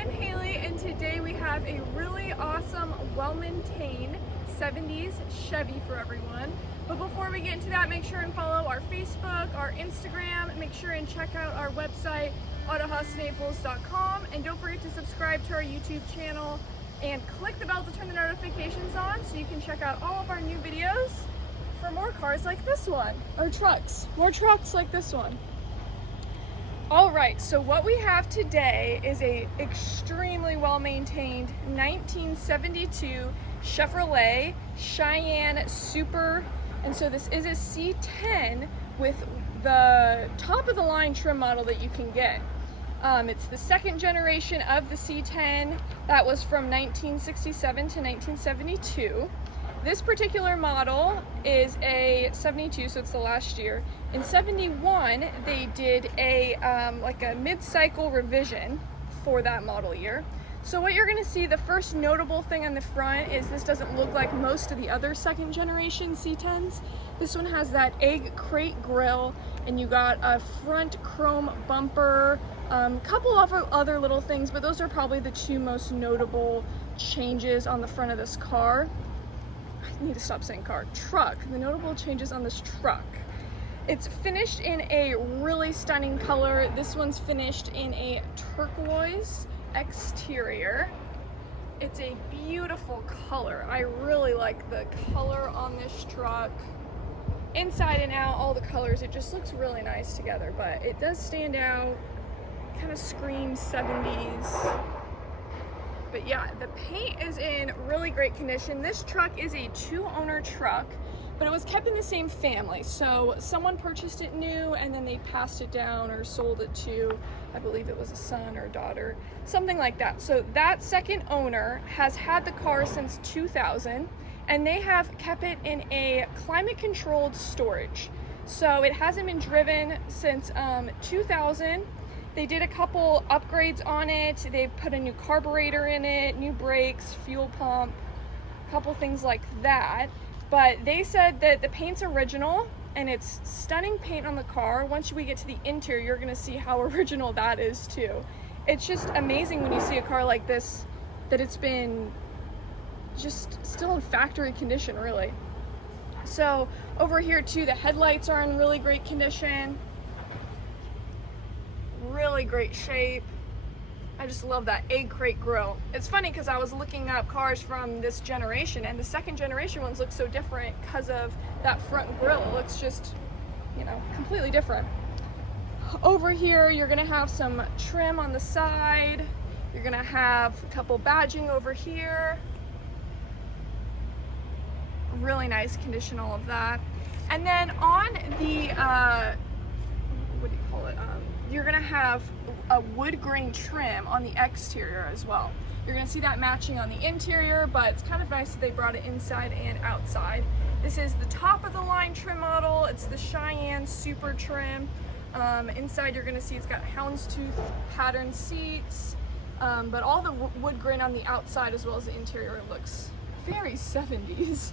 I'm Haley, and today we have a really awesome, well-maintained 70s Chevy for everyone. But before we get into that, make sure and follow our Facebook, our Instagram, make sure and check out our website, autohausnaples.com, and don't forget to subscribe to our YouTube channel and click the bell to turn the notifications on so you can check out all of our new videos for more cars like this one, or trucks, more trucks like this one. All right, so what we have today is a extremely well-maintained 1972 Chevrolet Cheyenne Super. And so this is a C10 with the top of the line trim model that you can get. It's the second generation of the C10 that was from 1967 to 1972. This particular model is a 72, so it's the last year. In 71, they did a like a mid-cycle revision for that model year. So what you're gonna see, the first notable thing on the front is this doesn't look like most of the other second generation C10s. This one has that Eggcrate Grille, and you got a front chrome bumper, couple of other little things, but those are probably the two most notable changes on the front of this car. I need to stop saying car. Truck. The notable changes on this truck. It's finished in a really stunning color. This one's finished in a turquoise exterior. It's a beautiful color. I really like the color on this truck. Inside and out, all the colors, it just looks really nice together, but it does stand out. Kind of screams 70s. But yeah, the paint is in really great condition. This truck is a two-owner truck, but it was kept in the same family. So someone purchased it new and then they passed it down or sold it to, I believe it was a son or a daughter, something like that. So that second owner has had the car since 2000, and they have kept it in a climate-controlled storage. So it hasn't been driven since 2000. They did a couple upgrades on it. They put a new carburetor in it, new brakes, fuel pump, a couple things like that. But they said that the paint's original and it's stunning paint on the car. Once we get to the interior, you're gonna see how original that is too. It's just amazing when you see a car like this, that it's been just still in factory condition, really. So over here too, the headlights are in really great condition. Really great shape. I just love that Eggcrate Grille. It's funny because I was looking up cars from this generation, and the second generation ones look so different because of that front grille. It looks just, you know, completely different. Over here, you're gonna have some trim on the side. You're gonna have a couple badging over here. Really nice condition, all of that. And then on the, what do you call it? You're gonna have a wood grain trim on the exterior as well. You're gonna see that matching on the interior, but it's kind of nice that they brought it inside and outside. This is the top of the line trim model. It's the Cheyenne Super trim. Inside you're gonna see it's got Houndstooth pattern seats, but all the wood grain on the outside as well as the interior looks very 70s.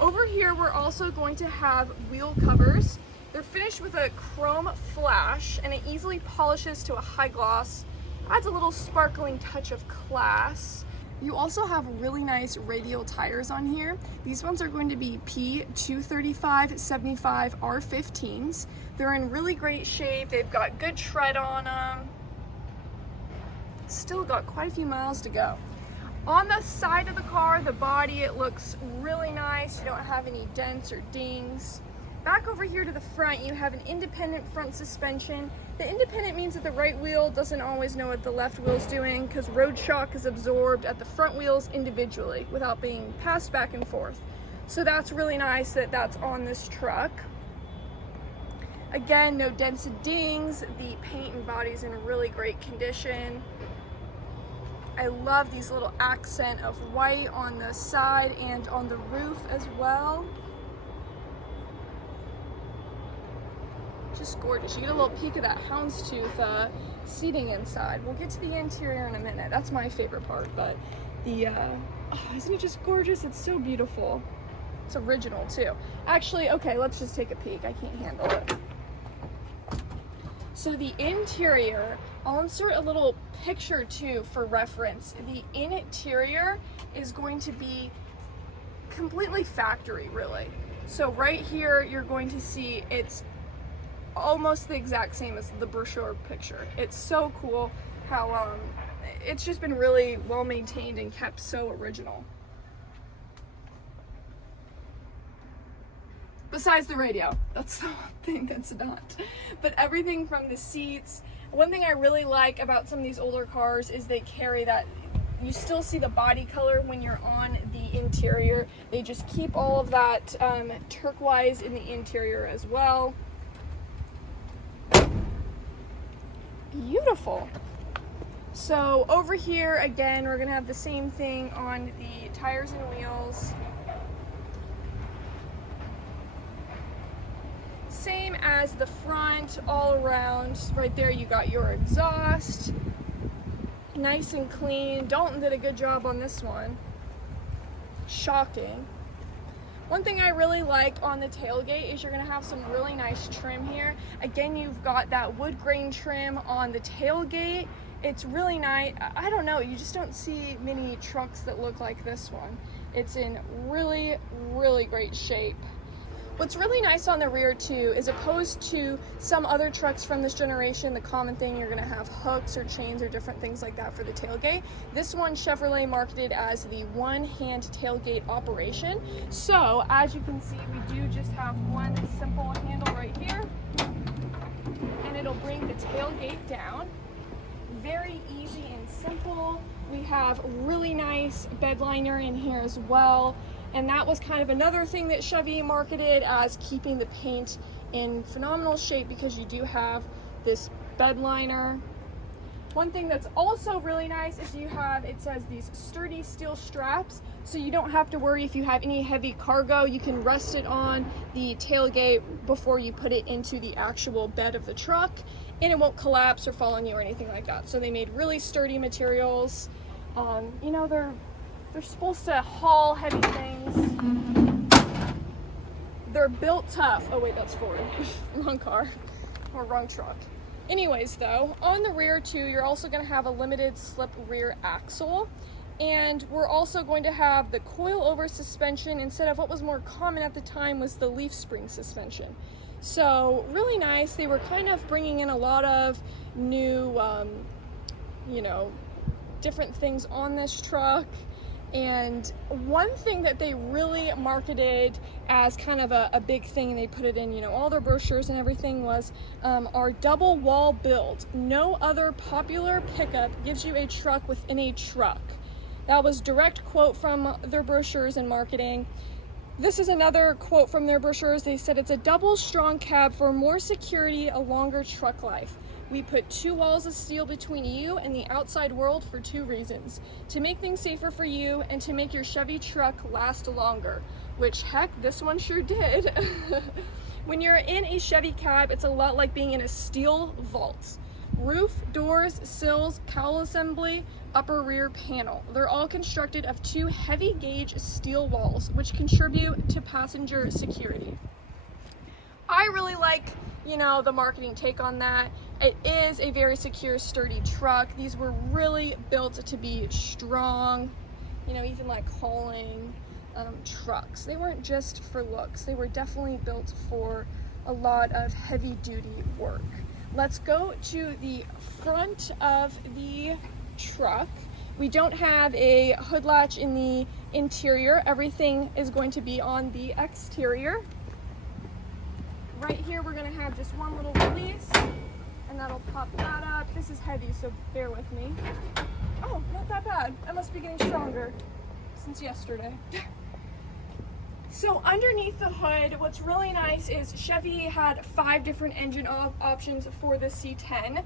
Over here we're also going to have wheel covers. They're finished with a chrome flash, and it easily polishes to a high gloss, adds a little sparkling touch of class. You also have really nice radial tires on here. These ones are going to be P235/75 R15s. They're in really great shape. They've got good tread on them. Still got quite a few miles to go. On the side of the car, the body, it looks really nice. You don't have any dents or dings. Back over here to the front, you have an independent front suspension. The independent means that the right wheel doesn't always know what the left wheel's doing, because road shock is absorbed at the front wheels individually without being passed back and forth. So that's really nice that that's on this truck. Again, no dents and dings. The paint and body's in really great condition. I love these little accent of white on the side and on the roof as well. Just gorgeous. You get a little peek of that Houndstooth seating inside. We'll get to the interior in a minute. That's my favorite part, but the, isn't it just gorgeous? It's so beautiful. It's original too. Actually, okay, let's just take a peek. I can't handle it. So the interior, I'll insert a little picture too for reference. The interior is going to be completely factory, really. So right here, you're going to see it's almost the exact same as the brochure picture. It's so cool how it's just been really well maintained and kept so original. Besides the radio, that's the one thing that's not. But everything from the seats. One thing I really like about some of these older cars is they carry that, you still see the body color when you're on the interior. They just keep all of that turquoise in the interior as well. Beautiful. So over here, again, we're gonna have the same thing on the tires and wheels. Same as the front, all around. Right there you got your exhaust. Nice and clean. Dalton did a good job on this one. Shocking. One thing I really like on the tailgate is you're gonna have some really nice trim here. Again, you've got that wood grain trim on the tailgate. It's really nice. I don't know, you just don't see many trucks that look like this one. It's in really, really great shape. What's really nice on the rear too is opposed to some other trucks from this generation, the common thing, you're gonna have hooks or chains or different things like that for the tailgate. This one Chevrolet marketed as the one-hand tailgate operation. So as you can see, we do just have one simple handle right here, and it'll bring the tailgate down. Very easy and simple. We have really nice bed liner in here as well. And that was kind of another thing that Chevy marketed as keeping the paint in phenomenal shape, because you do have this bed liner. One thing that's also really nice is you have, it says these sturdy steel straps, so you don't have to worry if you have any heavy cargo. You can rest it on the tailgate before you put it into the actual bed of the truck, and it won't collapse or fall on you or anything like that. So they made really sturdy materials. You know, they're supposed to haul heavy things. They're built tough. Oh wait, that's Ford. Wrong car, or wrong truck. Anyways though, on the rear too, you're also gonna have a limited slip rear axle. And we're also going to have the coil over suspension instead of what was more common at the time was the leaf spring suspension. So really nice. They were kind of bringing in a lot of new, you know, different things on this truck. And one thing that they really marketed as kind of a big thing, and they put it in, you know, all their brochures and everything, was our double wall build. No other popular pickup gives you a truck within a truck. That was direct quote from their brochures and marketing. This is another quote from their brochures. They said it's a double strong cab for more security, a longer truck life. We put 2 walls of steel between you and the outside world for 2 reasons: to make things safer for you and to make your Chevy truck last longer, which heck, this one sure did. When you're in a Chevy cab, it's a lot like being in a steel vault. Roof, doors, sills, cowl assembly, upper rear panel. They're all constructed of 2 heavy gauge steel walls, which contribute to passenger security. I really like, you know, the marketing take on that. It is a very secure, sturdy truck. These were really built to be strong, you know, even like hauling trucks. They weren't just for looks. They were definitely built for a lot of heavy duty work. Let's go to the front of the truck. We don't have a hood latch in the interior. Everything is going to be on the exterior. Right here, we're gonna have just one little release, and that'll pop that up. This is heavy, so bear with me. Oh, not that bad. I must be getting stronger since yesterday. So underneath the hood, what's really nice is Chevy had 5 different engine options for the C10.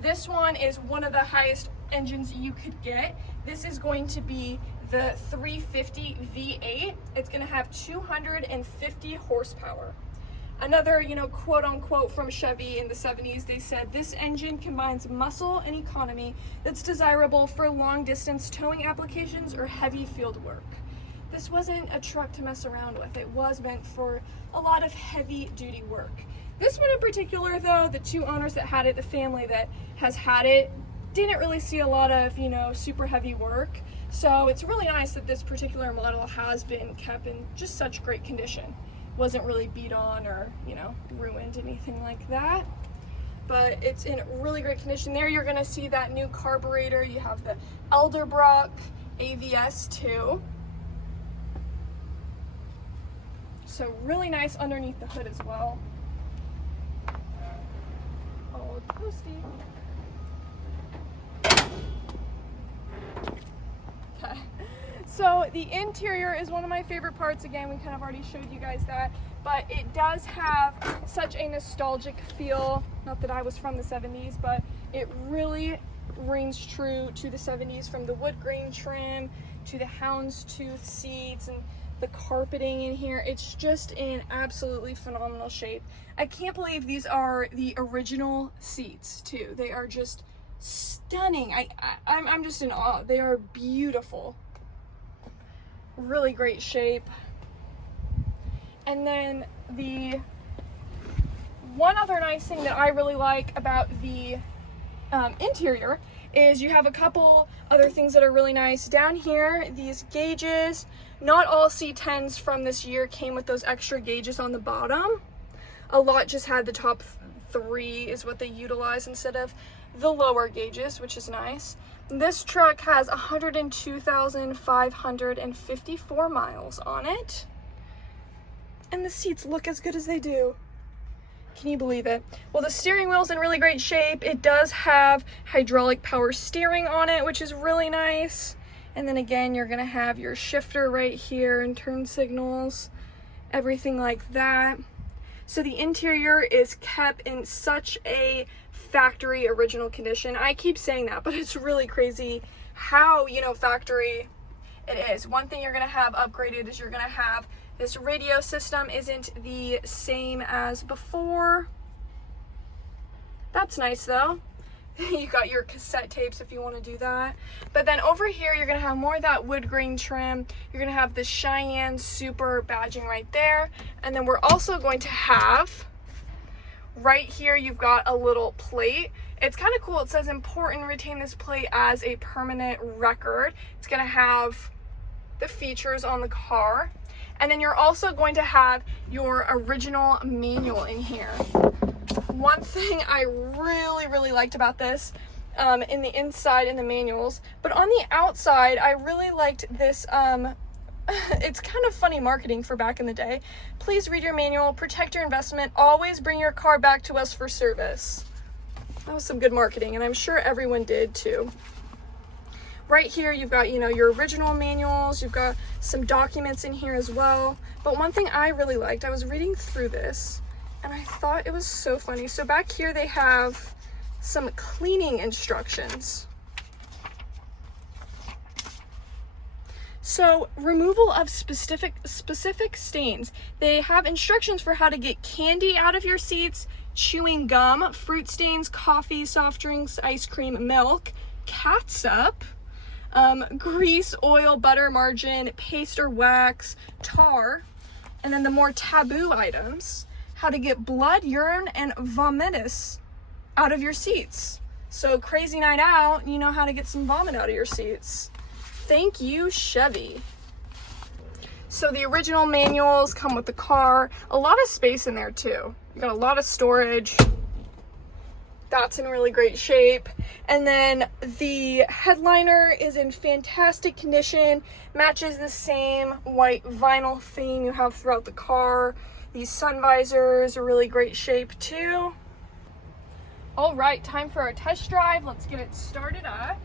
This one is one of the highest engines you could get. This is going to be the 350 V8. It's gonna have 250 horsepower. Another, you know, quote unquote from Chevy in the 70s, they said this engine combines muscle and economy that's desirable for long distance towing applications or heavy field work. this wasn't a truck to mess around with. It was meant for a lot of heavy duty work. This one in particular though, the two owners that had it, the family that has had it, didn't really see a lot of, you know, super heavy work. So it's really nice that this particular model has been kept in just such great condition. Wasn't really beat on or, you know, ruined, anything like that. But it's in really great condition. There you're gonna see that new carburetor. You have the Edelbrock AVS 2. So really nice underneath the hood as well. Oh, toasty. Okay. So the interior is one of my favorite parts. Again, we kind of already showed you guys that, but it does have such a nostalgic feel. Not that I was from the 70s, but it really rings true to the 70s, from the wood grain trim to the houndstooth seats and the carpeting in here. It's just in absolutely phenomenal shape. I can't believe these are the original seats too. They are just stunning. I'm just in awe. They are beautiful. Really great shape. And then the one other nice thing that I really like about the interior is you have a couple other things that are really nice. Down here, these gauges, not all C10s from this year came with those extra gauges on the bottom. A lot just had the top 3 is what they utilize instead of the lower gauges, which is nice. This truck has 102,554 miles on it. And the seats look as good as they do. Can you believe it? Well, the steering wheel's in really great shape. It does have hydraulic power steering on it, which is really nice. And then again, you're gonna have your shifter right here and turn signals, everything like that. So the interior is kept in such a factory original condition. I keep saying that, but it's really crazy how, you know, factory it is. One thing you're gonna have upgraded is you're gonna have this radio system isn't the same as before. That's nice though. You got your cassette tapes if you want to do that. But then over here, you're going to have more of that wood grain trim. You're going to have the Cheyenne Super badging right there. And then we're also going to have, right here, you've got a little plate. It's kind of cool. It says important, retain this plate as a permanent record. It's going to have the features on the car. And then you're also going to have your original manual in here. One thing I really liked about this in the inside in the manuals, but on the outside I really liked this. It's kind of funny marketing for back in the day. Please read your manual, protect your investment, always bring your car back to us for service. That was some good marketing, and I'm sure everyone did too. Right here you've got, you know, your original manuals, you've got some documents in here as well. But one thing I really liked, I was reading through this and I thought it was so funny. So back here they have some cleaning instructions. So removal of specific stains. They have instructions for how to get candy out of your seats, chewing gum, fruit stains, coffee, soft drinks, ice cream, milk, catsup, grease, oil, butter, margarine, paste or wax, tar, and then the more taboo items, how to get blood, urine, and vomitus out of your seats. So crazy night out, you know how to get some vomit out of your seats. Thank you, Chevy. So the original manuals come with the car, a lot of space in there too. You got a lot of storage. That's in really great shape. And then the headliner is in fantastic condition, matches the same white vinyl theme you have throughout the car. These sun visors are really great shape too. All right, time for our test drive. Let's get it started up.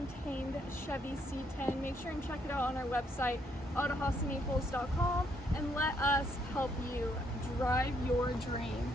well-maintained Chevy C10. Make sure and check it out on our website, autohausofnaples.com, and let us help you drive your dream.